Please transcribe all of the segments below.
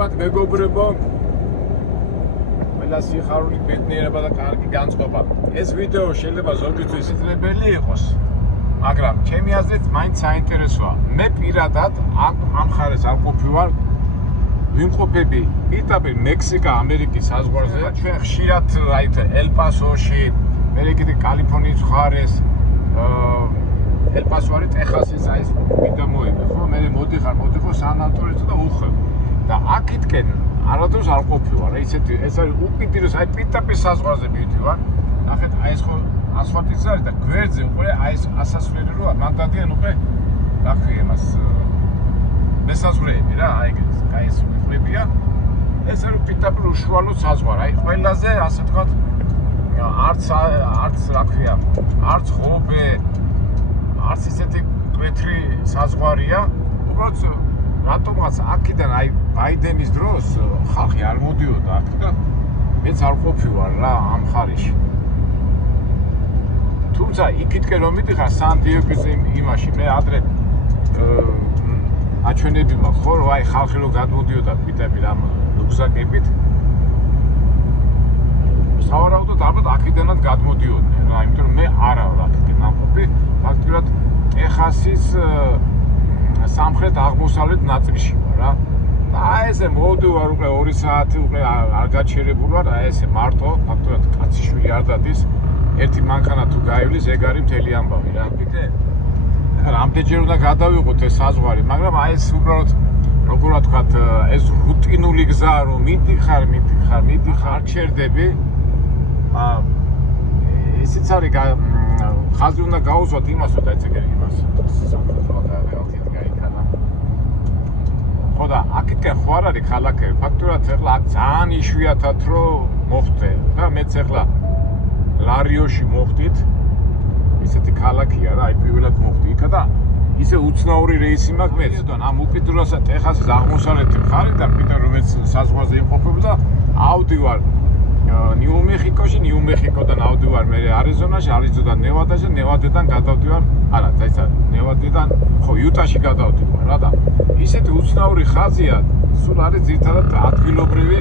მადლობთ მეგობრებო. ყველა სიხარული ბედნიერება და კარგი განწყობა. ეს ვიდეო შეიძლება ზოგისთვის ისწრებელი იყოს, მაგრამ ჩემი აზრით მაინც საინტერესოა. მე პირადად ამ ხარეს არ ყოფილვარ. ვიმყოფები პირდაპირ მექსიკა ამერიკის საზღვარზე. ჩვენ ხშირად ელ-პასოში, მე კიდე კალიფორნიის მხარეს, ელ-პასო არის ტეხასის აი ეს მიდა მოიგე, ხო? მე მოდიხარ სან-ანტონიოზე და უხვევ. და აქეთკენ არადროს არ ყოფილვარ. ეს არის უკიდურეს აი პირდაპირ საზღვარზე მივდივარ. ნახეთ, აი ეს ხო ასფალტის არის და გვერდზე უკვე აი ეს ასასვლელი როა, მანდადიან უკვე რა ქვია მას მესაზღვრეები რა, აი ეს უხლებია. ეს არის პირდაპირ უშუალო საზღვარი. აი ყველაზე ასე თქვა არც რა ქვია, არც ხობე, არც ისეთი მკვეთრი საზღვარია. უბრალოდ რატომაც აქედან აი ბაიდენის დროს ხალხი არ მოდიოდა აქ და მეც არ ყოფილვარ რა ამ ხარისში. თუმცა იქითკენ რომ მიდიხარ სან-დიეგოს იმაში მე ადრე აჩვენები მაქვს ხო რომ აი ხალხი რომ გადმოდიოდა პირდაპირ ამ რუგზაკებით სავარაუდოდ ალბათ აქედანაც გადმოდიოდნენ რა იმიტომ რომ მე არა ვარ აქედან ნამყოფი ფაქტურად ტეხასის სამხრეთ აღმოსავლეთ ნაწილში ვარ რა და აი ესე მოვდივარ უკვე 2 საათი უკვე არ გაჩერებული ვარ აი ესე მარტო ფაქტურად კაციშვილი არ დადის ერთი მანქანა თუ გაივლის ეგ არის მთელი ამბავი რა ვფიქრე რამდენჯერ უნდა გადავიღოთ ეს საზღვარი მაგრამ აი ეს უბრალოდ როგორ ვთქვათ ეს რუტინული გზა რომ მიდიხარ არ ჩერდები ისიც არის ხაზი უნდა გაუზვათ იმას რომ დაეცეგერ იმას ხო და აქეთკენ ხო არ არის ქალაქები ფაქტურად ეხლა აქ ძალიან იშვიათად რომ მოხდე და მეც ეხლა ლარიოში მოხდით ისეთი ქალაქია რა, აი პირველად მოხდი იქა და ისე უცნაური რეისი მაქვს მეც. ამ უკიდურესად ტეხასის აღმოსავლეთი მხარე და პიტერ რომელიც საზღვარზე იმყოფება და ავდივარ ნიუ-მექსიკოში, ნიუ-მექსიკოდან ავდივარ მე არიზონაში, არიზონიდან ნევადაში, ნევადიდან გადავდივარ, არა, დაიცა ნევადიდან ხო იუტაში გადავდივარ რა და ისეთი უცნაური ხაზია, სულ არის ძირითადად ადგილობრივი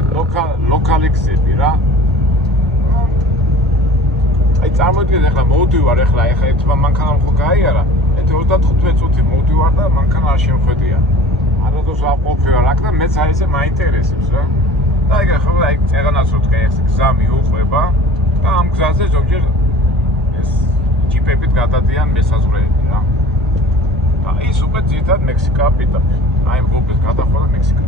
ლოკალი გზები რა. აი წარმოვიდგინეთ ახლა მოვდივარ ახლა ერთმა მანქანამ ხო გაიარა 35 წუთი მოვდივარ და მანქანა არ შემხედია არადროს არ ყოფილვარ აქ და მეც აი ესე მაინტერესებს რა და აი ხო აი წეღანაც რო თქვენ ეს გზა მიუყვება და ამ გზაზე ზოგჯერ ეს ჯიპებით გადადიან მესაზღვრეები რა და ის უკვე ძირითადად მექსიკაა პირდაპირ აი გუბის გადახვა და მექსიკა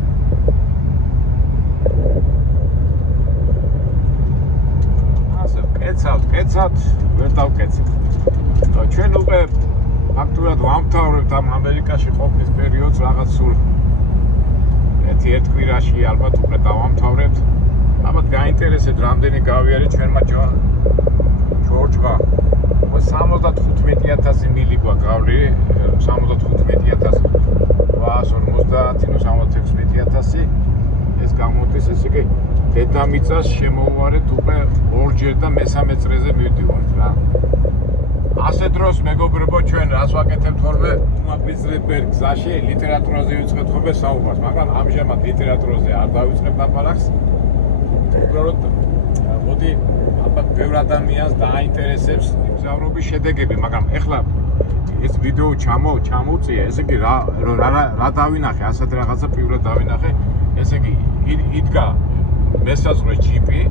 კეცად ვერ დავკეცეთ. ჩვენ უკვე ფაქტურად ვამთავრებთ ამ ამერიკაში ყოფნის პერიოდს რაღაც სულ ერთ კვირაში ალბათ უკვე დავამთავრებთ. ალბათ გაინტერესებთ რამდენი გავიარეთ ჩვენმა ჯორჯმა 75,000 მილი გვაქვს 75,850 ეს გამოდის ესე იგი დედამიწას შემოვარეთ უკვე ორჯერ და მესამე წრეზე მივდივართ რა. ასე დროს მეგობრებო ჩვენ რას ვაკეთებთ ხოლმე უმაგრესებელ გზაში ლიტერატურაზე ვიწყებთ ხოლმე საუბარს, მაგრამ ამჟამად ლიტერატურაზე არ დავიწყებთ აპარაკს. უბრალოდ მოდი ალბათ ბევრ ადამიანს დააინტერესებს მგზავრობის შედეგები, მაგრამ ეხლა ეს ვიდეო ჩამოვწია, ესე იგი რა დავინახე, ასეთ რაღაცა პირველად დავინახე, ესე იგი იდგა მესაზღვრე ჯიპი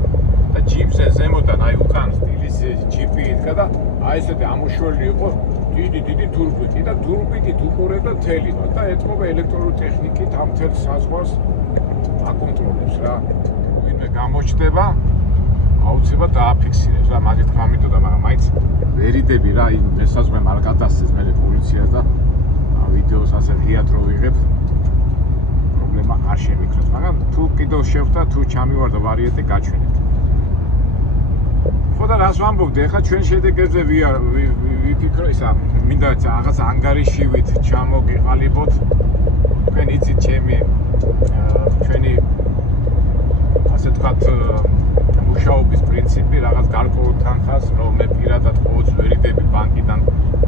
და ჯიპზე ზემოდან აი უკან სტილის ჯიპი იდგა და აი ესეთი ამოშველი იყო დიდი თურბიტი და თურბიტით უყურებდა მთელი და ეთმობა ელექტრონული ტექნიკით ამ მთელ საზღვარს აკონტროლებს რა ვინმე გამოჩნდება აუცილებლად დააფიქსირებს რა მაგით გამიდოდა მაგრამ მაინც ვერიდები რა იმ მესაზღვრემ არ გადასცეს მე პოლიციას და ვიდეოს ასე ღიად რო ვიღებ პრობლემა არ შემიქროს, მაგრამ თუ კიდევ შევხვდა, თუ ჩამივარდა ვარიანტი გაჩვენეთ. ხო და რას ვამბობდი, ახლა ჩვენ შედეგებზე ვიფიქრო ისა, მინდა რაღაც ანგარიშივით ჩამოგიყალიბოთ. თქვენ იცით ჩვენი ასე ვთქვათ მუშაობის პრინციპი, რაღაც გარკვეულ თანხას, რომ მე პირადად ყოველთვის ვერიდები ბანკიდან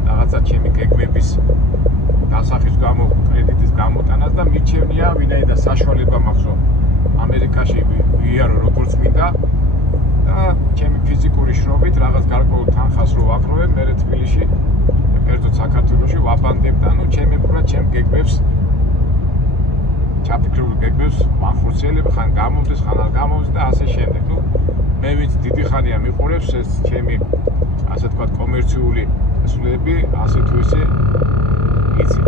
რაღაცა ჩემი გეგმების დასახის გამო კრედიტის გამოტანას და მიჩვენია ვინაიდან საშუალება მაქვს რომ ამერიკაში ვიარო როგორც მინდა და ჩემი ფიზიკური შრომით რაღაც გარკვეულ თანხას რო ვაკროვებ, მე თბილისში, კერძოდ საქართველოში ვაბანდებ და ჩემი პრა ჩემ გეგმებს ჩაფიქრებულ გეგმებს ვახორციელებ, ხან გამომდის, ხან არ გამომდის და ასე შემდეგ. მე ვინც დიდი ხანია მიყურებს ეს ჩემი ასე თქვა კომერციული სულები, ასე თუ ისე იცით.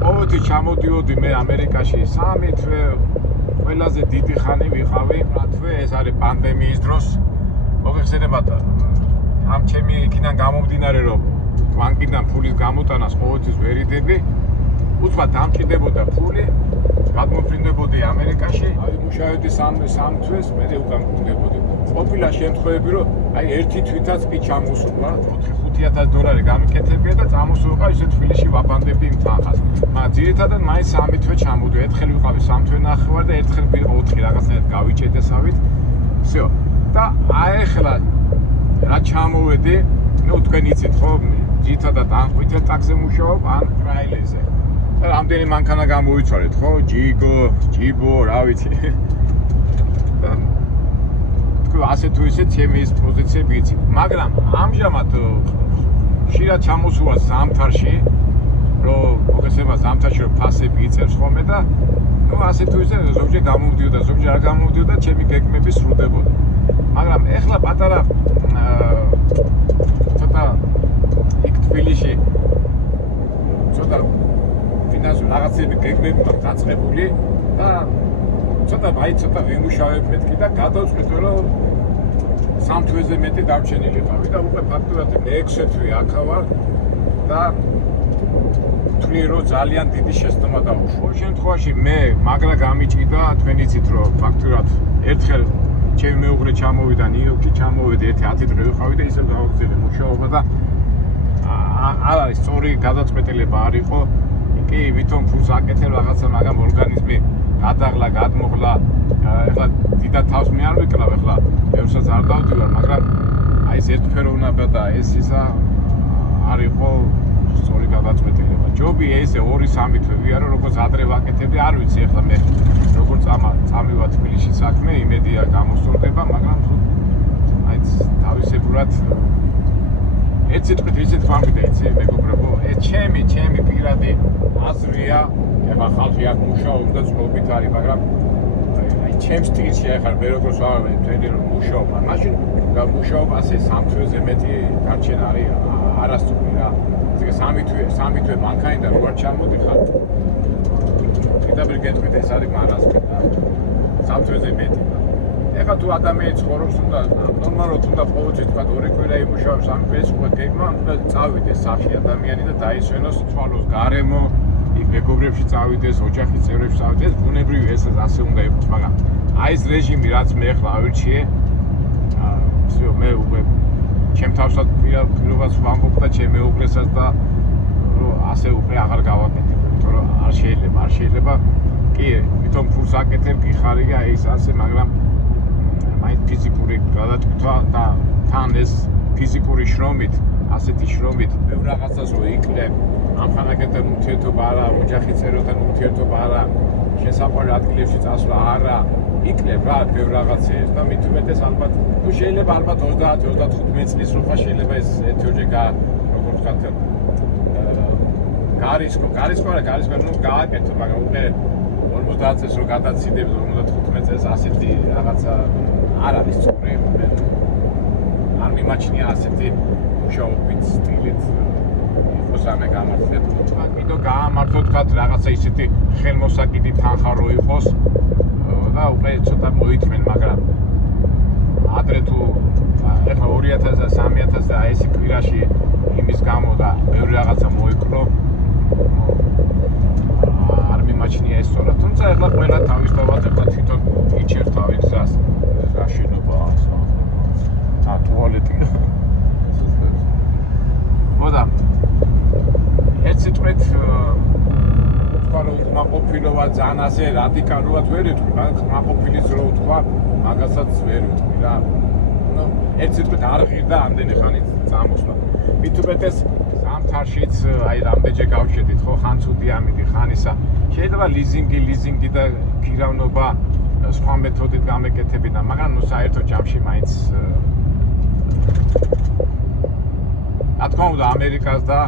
ყოველთვის ჩამოდიოდი მე ამერიკაში 3 თვე ყველაზე დიდი ხანი ვიყავი, თვე ეს არის პანდემიის დროს. მოგეხსენებათ ამ ჩემი იქიდან გამომდინარე რომ ბანკიდან ფულის გამოტანას ყოველთვის ვერიდები. უცბად დამჭირდებოდა ფული, გადმოფრინდებოდი ამერიკაში, მუშაობდი 3 თვეს, მე უკან მქონდებოდი. ყოფილა შემთხვევები, რომ ერთი თვითაც კი ჩამოსულა, $4,000 გამიკეთებია და წამოსულიყავ ისე თბილისში ვაბანდებდი იმ თანხას. მაგრამ ძირითადად მაინც 3 თვე ჩამოვდი. ერთხელ ვიყავი 3 თვე ნახევარ და ერთხელ 4 რაღაცნაირად გავიჭედესავით. всё. და ახლა რა ჩამოვედი, თქვენ იცით ხო, ძირითადად ან ყვითელ ტაქსზე მუშაობ, ან ტრაილერზე. რამდენი მანქანა გამოიცვალეთ ხო? ჯიბო, რა ვიცი. თქვენ ასე თუ ისე ჩემი ის პოზიციები იცით. მაგრამ ამჟამად ხშირად ჩამოსულა ზამთარში, რომ მოგესება ზამთარში რომ ფასები იწევს ხოლმე და ასე თუ ისე ზოგჯერ გამოვდიოდა, ზოგჯერ არ გამოვდიოდა, ჩემი გეგმები სრულდებოდა. მაგრამ ეხლა პატარა ცოტა იქ თბილისში ცოტა რაღაცები გეგმები მაქვს დაწყებული და ცოტა ვიმუშავებ მეთქი და გადავწყვიტე რომ 3 თვეზე მეტი დავჩენილიყავი და უკვე ფაქტურად მე 6 თვე აქ ვარ და თვლი რომ ძალიან დიდი შეცდომა დაუშვა. შემთხვევაში მე მაგრა გამიჭიდა, თქვენ იცით რომ ფაქტურად ერთხელ ჩემი მეუღლე ჩამოვიდა ნიუ-იორკში, ჩამოვედი 10 დღე ვიყავი და ისევ გავაგრძელე მუშაობა და არ არის სწორი გადაწყვეტილება არ იყო. კი, ვითომ ფულს აკეთებ რაღაცა, მაგრამ ორგანიზმი გადაღლა, გადმოღლა. ეხლა დიდად თავს მე არ ვიკლავ, ეხლა ბევრსაც არ დავდივარ, მაგრამ ეს ერთფეროვნება და ეს ისა არ იყო სწორი გადაწყვეტილება. ჯობია ესე 2-3 თვე ვიარო, როგორც ადრე ვაკეთებდი, არ ვიცი ეხლა მე როგორ წამივა თბილისში საქმე, იმედია გამოსწორდება, მაგრამ თუ თავისებურად ერთ სიტყვით ისეთ ვამბიდე, იცი, მეგობრებო, ეს ჩემი პირადი აზრია, ეხლა ხალხი აქ მუშაობს და წყობით არის, მაგრამ ჩემს სტილში ახლა მე როგორც ვარ, თქვენი რომ მუშაობა, მაშინ მუშაობა ასე 3 თვეზე მეტი გარჩენა არის არასწორი რა. ესე 3 თვე მანქანიდან რო არ ჩამოდიხარ. კიდევ გეტყვით ეს არის მარაზმი და 3 თვეზე მეტი. ეხლა თუ ადამიანი ცხოვრობს, უნდა ნორმალურად უნდა ყოველთვის თქვა 2 კვირა იმუშავოს, ამ ეს უკვე გეგმა, უნდა წავიდეს სახში ადამიანი და დაისვენოს, ცვალოს გარემო, იქ მეგობრებში წავიდეს, ოჯახის წევრებში წავიდეს, ბუნებრივი ეს ასე უნდა იყოს, მაგრამ ეს რეჟიმი რაც მე ახლა ავირჩიე, всё, მე უკვე ჩემ თავსაც პირობას ვამბობ და ჩემ მეუღლესაც და რომ ასე უკვე აღარ გავაკეთებ, იმიტომ რომ არ შეიძლება, კი, ვითომ ფულს აკეთებ, გიხარია ეს ასე, მაგრამ მაინც ფიზიკური გადაწყვეტა და თან ეს ფიზიკური შრომით, ასეთი შრომით ბევრ რაღაცას რო იკლებ, ამხანაგებთან ურთიერთობა არა, ოჯახის წევრებთან ურთიერთობა არა, შესაყვარ ადგილებში წასვლა არა, იკლებ რა ბევრ რაღაცებს და მით უმეტეს ალბათ, თუ შეიძლება ალბათ 30-35 წლის როხა შეიძლება ეს ეთიოჯე როგორ ვთქვათ გარისკო ნუ გააკეთო, მაგრამ უკვე 50 წელს რო გადაციდებს 55 წელს ასეთი რაღაცა არ არის სწორი. არ მიმაჩნია ასეთი მუშაობით სტილით იყოს ამე გამართლებ. კიდო გაამართლოთ თქვათ რაღაცა ისეთი ხელმოსაკიდი თანხა რო იყოს და უკვე ცოტა მოითმენ, მაგრამ ადრე თუ ეხლა 2000 და 3000 და ეს კვირაში იმის გამო და ბევრი რაღაცა მოიკლო არ მიმაჩნია ეს სწორად. თუმცა ეხლა ყველა თავისთავად ეხლა თვითონ იჩერს თავის გზას. რა შენობაა ასა. ტუალეტი. მოდა ერთ სიტყვით თქვა რომ უკმაყოფილობა ძალიან ასე რადიკალურად ვერ იტყვი, მაგრამ უკმაყოფილის რო თქვა, მაგასაც ვერ იტყვი რა. ნუ ერთ სიტყვით არ ღირდა ამდენი ხანი წამოსვლა. მით უმეტეს ზამთარშიც აი რამდენჯერ გავშედით ხო, ხან ცუდი ამიდი, ხან ისა შეიძლება ლიზინგი და გირავნობა სხვა მეთოდით გამეკეთებინა, მაგრამ ნუ საერთო ჯამში მაინც რა თქმა უნდა ამერიკას და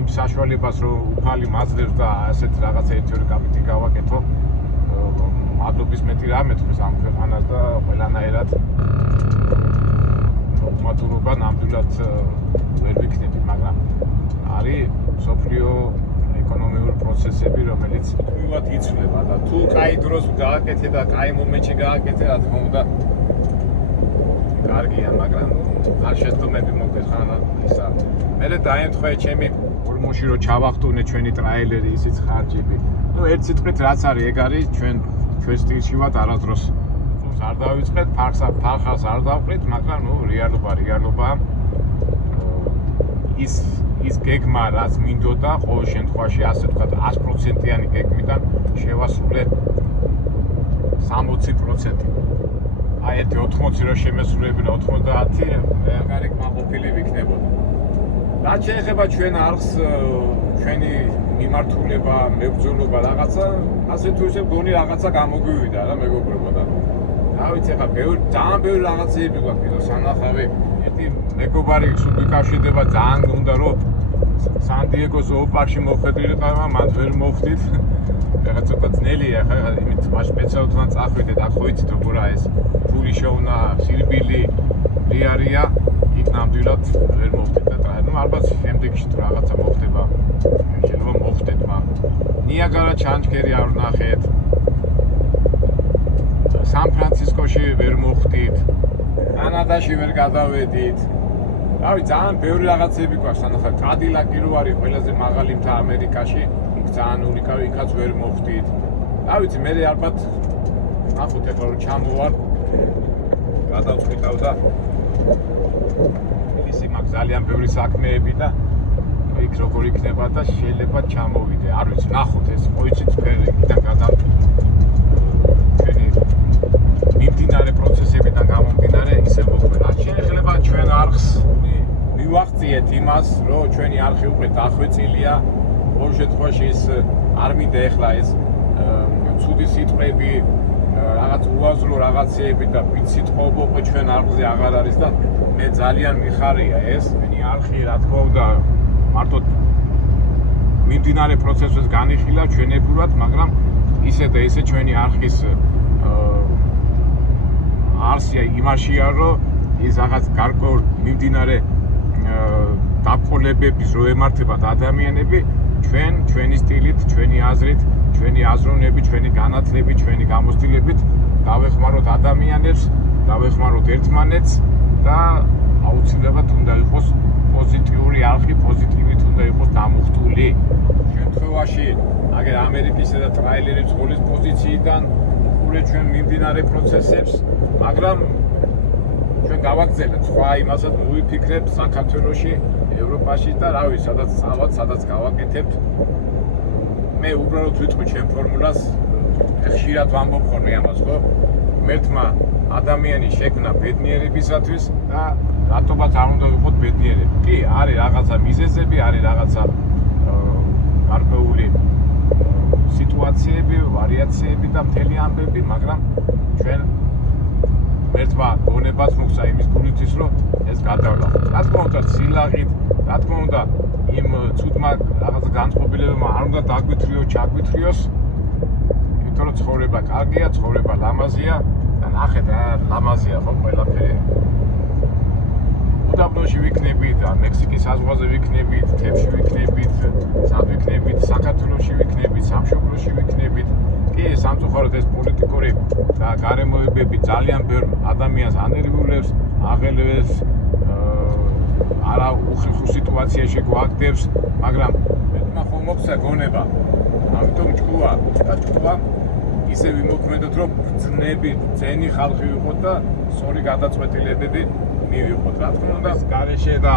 იმ საშუალებას რომ უფალი მაძლევს და ასეთ რაღაცა ერთ-ორი კაპიტი გავაკეთო მადლობის მეტი რა მეთქვის ამ ქვეყანას და ყველანაირად მადლობა ნამდვილად ვერ ვიქნები, მაგრამ არის სოფლიო ეკონომიკური პროცესები, რომელიც თვითონ იცვლება და თუ კაი დროს გააკეთე და კაი მომენტში გააკეთე, რა თქმა უნდა კარგია, მაგრამ არ შეცდომები მოგეს ხან ისა. მე დაემთხვა ჩემი ორმოში რომ ჩავახტუნე ჩვენი ტრაილერი ისიც ხარჯები. ნუ ერთ სიტყვით რაც არის, ეგ არის ჩვენ სტილში ვართ არასდროს. არ დავიწყეთ, ფარხას არ დავყრით, მაგრამ ნუ რეალობა ის გეგმა რაც მინდოდა, ყოველ შემთხვევაში ასე ვთქვათ 100%-იანი გეგმიდან შევასრულე 60%. აი ერთი 80 რო შემესრულებინა 90, მაგარი კმაყოფილი ვიქნებოდა. რაც შეეხება ჩვენ არხს, ჩვენი მიმართულება, მებრძოლობა რაღაცა, ასე თუ ისე გონი რაღაცა გამოგვივიდა რა მეგობრებო და რა ვიცი ხა ძალიან ბევრი რაღაცეები გვაქვს კიდევ სანახავი. ერთი მეგობარი სულ გიკავშირდება ძალიან გუნდა რომ სან-დიეგოს ზოოპარკში მოხვედრილიყავ, მან ვერ მოვხდით. ეხლა ცოტა ძნელია, ხა იმით მას სპეციალურად წახვიდეთ, აქ ხო იცით როგორა ეს ფული შეუნა, სირბილი, ლიარია, იქ ნამდვილად ვერ მოვხდით და ნუ ალბათ შემდეგში თუ რაღაცა მოხდება, შეიძლება მოხდეთ, მაგრამ ნიაგარა ჩანჩქერი არ ვნახეთ. სან-ფრანცისკოში ვერ მოხდით, კანადაში ვერ გადავედით. რავი, ძალიან ბევრი რაღაცები გვაქვს, სანახავ კადილაკი რო არის ყველაზე მაღალი მთა ამერიკაში, იქ ძალიან უნიკალური, იქაც ვერ მოხდით. რა ვიცი, მე ალბათ ნახოთ ეხლა რომ ჩამოვარ, გადავწყვიტავ და ისი მაქვს ძალიან ბევრი საქმეები და იქ როგორ იქნება და შეიძლება ჩამოვიდე. არ ვიცი, ნახოთ ეს ყოიცით ფერიდან მიმდინარე პროცესებიდან გამომდინარე ისე მოხდება. შეიძლება ჩვენ არხს მივახციეთ იმას, რომ ჩვენი არხი უკვე დახვეწილია. ყოველ შემთხვევაში ის არ მინდა ეხლა ეს ცუდი სიტყვები, რაღაც უაზრო რაღაცეები და პიციტყობა უკვე ჩვენ არხზე აღარ არის და მე ძალიან მიხარია ეს. ჩვენი არხი რა თქმა უნდა მარტო მიმდინარე პროცესებს განიხილა ჩვენებურად, მაგრამ ისე და ისე ჩვენი არხის არსია იმაშია, რომ ის რაღაც გარკვეულ მიმდინარე დაბრძოლებების რო ემართებათ ადამიანები, ჩვენი სტილით, ჩვენი აზრით, ჩვენი აზროვნებით, ჩვენი განათლებით, ჩვენი გამოცდილებით დავეხმაროთ ადამიანებს, დავეხმაროთ ერთმანეთს და აუცილებლად უნდა იყოს პოზიტიური არხი, პოზიტივით უნდა იყოს დამუხტული. შემთხვევაში, აგერ ამერიკისა და ტრაილერის ყოლის პოზიციიდან უყურეთ ჩვენ მიმდინარე პროცესებს, მაგრამ ჩვენ გავაგზავნეთ სხვა იმასაც მოვიფიქრებ საქართველოში, ევროპაში და რავი, სადაც გავაკეთებთ. მე უბრალოდ ვიტყვი ჩემ ფორმულას, ხშირად ვამბობ ხოლმე ამას, ხო? ღმერთმა ადამიანი შექმნა ბედნიერებისათვის და რატომაც არ უნდა ვიყოთ ბედნიერები. კი, არის რაღაცა მიზეზები, არის რაღაცა გარკვეული სიტუაციები, ვარიაციები და მთელი ამბები, მაგრამ ჩვენ ერთმა გონებას მოხსა იმის გულისთვის, რომ ეს გადავლახოთ. რა თქმა უნდა, სილაღით, რა თქმა უნდა, იმ ცუდმა რაღაც განწყობილებებმა არ უნდა დაგვითრიოს, ჩაგვითრიოს. იმიტომ რომ ცხოვრება კარგია, ცხოვრება ლამაზია და ნახეთ რა ლამაზია ხო ყველაფერი. უდაბნოში ვიქნებით, მექსიკის საზღვარზე ვიქნებით, თებში ვიქნებით, სად ვიქნებით, საქართველოში ვიქნებით, სამშობლოში ვიქნებით. კი, სამწუხაროდ ეს პოლიტიკური და გარემოებები ძალიან ბევრ ადამიანს ანერვიულებს, აღელვებს, არა უხილხილ სიტუაციაში გვაგდებს, მაგრამ მეთქმა ხომ მოხსა გონება. ამიტომ ჭკუა ისე ვიმოქმედოთ, რომ ძენი ხალხი ვიყოთ და სწორი გადაწყვეტილებები მივიღოთ. რა თქმა უნდა, გარეშე და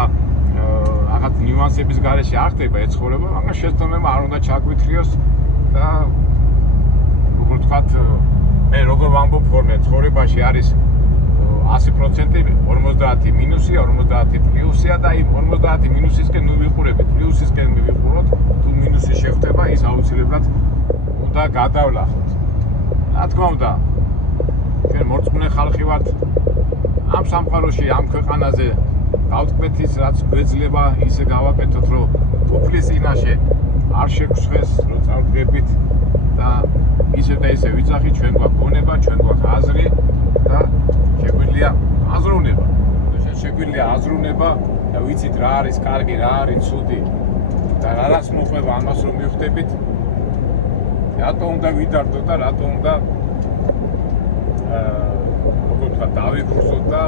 რაღაც ნიუანსების გარეშე არ ხდება ეს ცხოვრება, მაგრამ შეცდომება არ უნდა ჩაგვითრიოს და როგორ ვთქვათ, მე როგორ ვამბობ ხოლმე, ცხოვრებაში არის 100%, 50 მინუსია, 50 პლუსია და იმ 50 მინუსისკენ ნუ ვიყურებით, პლუსისკენ მივიყუროთ, თუ მინუსი შეხვდება, ის აუცილებლად და გადავლახოთ. რა თქმა უნდა, ჩვენ მორწმუნე ხალხი ვართ. ამ სამყაროში, ამ ქვეყანაზე გავტკბეთ ის, რაც გვეძლება, ისე გავაკეთოთ, რომ უფლის წინაშე არ შეგხვდეს, რომ წავდგებით და ისე და ისე ვიცახი, ჩვენ გვაქვს გონება, ჩვენ გვაქვს აზრი და შეგვიძლია აზროვნება. შეგვიძლია აზროვნება და ვიცით რა არის კარგი, რა არის ცუდი და რას მოყვება ამას რომ მივხვდებით. რატო უნდა ვიდარდოთ და რატო უნდა როგორ თქვა დავიბრუნოთ და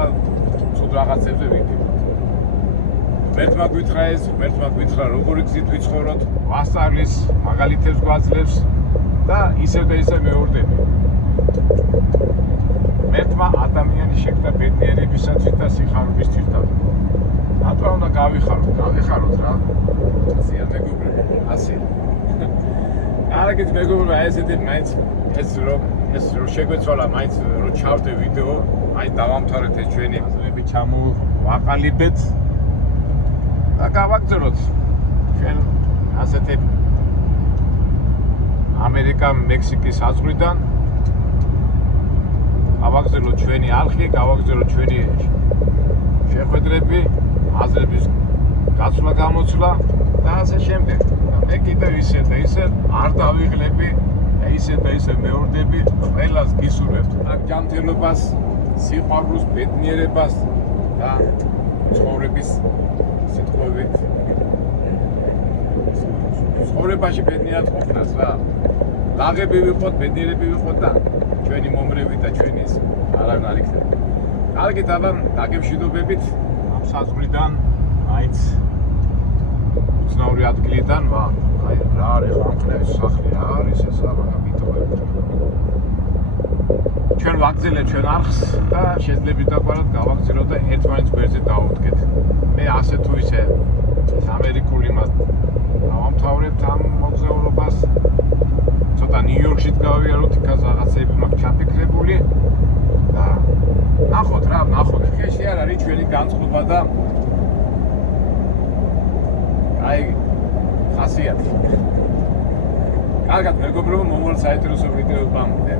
ცუდ რაღაცებზე ვიდივართ. ღმერთმა გვითხრა ეს, ღმერთმა გვითხრა როგორი გზით ვიცხოვროთ, ვასწავლის, მაგალითებს გვაძლევს და ისევ და ისევ მეორდები. ღმერთმა ადამიანი შექმნა ბედნიერებისათვის და სიხარულისთვის და რატო უნდა გავიხაროთ? გავიხაროთ რა. ასეა მეგობრებო, ასეა. კარგით მეგობრებო, ესეთი მაინც ეს რომ შეგვეცვალა მაინც რომ ჩავდე ვიდეო, აი დავამთავრეთ ეს ჩვენი აზრები ჩამოვაყალიბეთ და გავაგრძელოთ ჩვენ ასეთი ამერიკა მექსიკის საზღვრიდან გავაგრძელოთ ჩვენი არხი, გავაგრძელოთ ჩვენი შეხვედრები, აზრების გაცვლა გამოცვლა და ასე შემდეგ. მე კიდევ ისე და ისე არ დავიღლები და ისე და ისე მეორდები, ყველას გისურვებთ ჯანმრთელობას, სიყვარულს, ბედნიერებას და ცხოვრების სიტყვებით ცხოვრებაში ბედნიერად ყოფნას რა. ლაღები ვიყოთ, ბედნიერები ვიყოთ და ჩვენი მომრევი და ჩვენი არავინ არ იქნება. კარგით, აბა დაგემშვიდობებით ამ საზღვრიდან, მაინც უცნაური ადგილიდან, აი რა არის ამხნევის სახლი, რა არის ეს აბა მიტოვებ. ჩვენ ვაგრძელებთ ჩვენ არხს და შეძლებით დაგვარად გავაგრძელოთ და ერთმანეთს გვერდზე დავუდგეთ. მე ასე თუ ისე ამერიკულ იმას დავამთავრებთ ამ მოგზაურობას. ცოტა ნიუ-იორკშიც გავიაროთ, იქაც რაღაცები მაქვს ჩაფიქრებული და ნახოთ რა, ნახოთ. ხეში არ არის ჩვენი განწყობა და აი ხასიათი. კარგად მეგობრებო, მომავალ საინტერესო ვიდეობამდე.